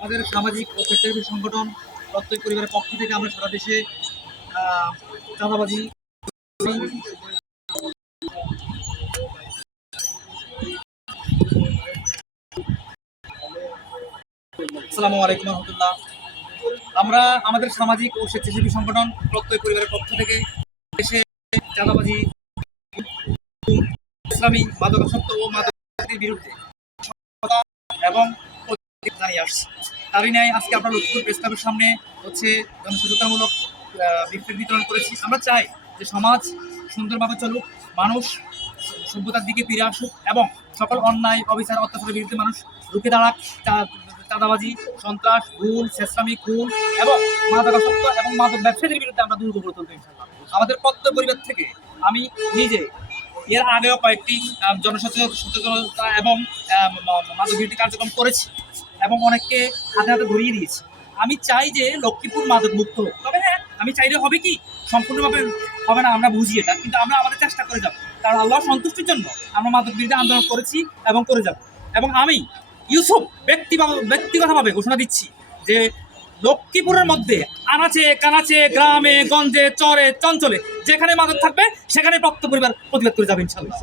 আমাদের সামাজিক ও স্বেচ্ছাসেবী সংগঠন প্রত্যেক পরিবারের পক্ষ থেকে আমরা সারা দেশে চাঁদাবাজি। আসসালামু আলাইকুম রহমতুল্লাহ। আমরা আমাদের সামাজিক ও স্বেচ্ছাসেবী সংগঠন প্রত্যেক পরিবারের পক্ষ থেকে দেশে চাঁদাবাজি, ইসলামী মাদকাসক্ত ও মাদকের বিরুদ্ধে এবং জানিয়ে আসছি। তারই ন্যায় আজকে আমরা লক্ষ্মীপুর প্রেস ক্লাবের সামনে হচ্ছে জনসচেতনামূলক লিফলেট বিতরণ করেছি। আমরা চাই যে সমাজ সুন্দরভাবে চলুক, মানুষ সভ্যতার দিকে ফিরে আসুক এবং সকল অন্যায়, অবিচার, অত্যাচারের বিরুদ্ধে মানুষ রুখে দাঁড়াক। চাঁদাবাজি, সন্ত্রাস, ঘুষ, শেষরামি, খুন এবং মাদকাসক্ত এবং মাদক ব্যবসায়ীদের বিরুদ্ধে আমরা দুর্গ গড়ে তুলতে ইনশাআল্লাহ। আমাদের প্রত্যেক পরিবার থেকে আমি নিজে এর আগেও কয়েকটি জনসচেতনতা এবং মাদক বিরোধী কার্যক্রম করেছি এবং অনেককে হাতে হাতে ধরিয়ে দিয়েছি। আমি চাই যে লক্ষ্মীপুর মাদক মুক্ত হোক। তবে হ্যাঁ, আমি চাইলে হবে কি সম্পূর্ণভাবে হবে না, আমরা বুঝি এটা, কিন্তু আমরা আমাদের চেষ্টা করে যাব। কারণ আল্লাহ সন্তুষ্টির জন্য আমরা মাদক বিরোধী আন্দোলন করেছি এবং করে যাব। এবং আমি ইউসুফ ব্যক্তিগতভাবে ঘোষণা দিচ্ছি যে লক্ষ্মীপুরের মধ্যে আনাচে কানাচে, গ্রামে গঞ্জে, চরে চঞ্চলে যেখানে মাদক থাকবে সেখানে প্রত্যেক পরিবার প্রতিবাদ করে যাবে ইনশাআল্লাহ।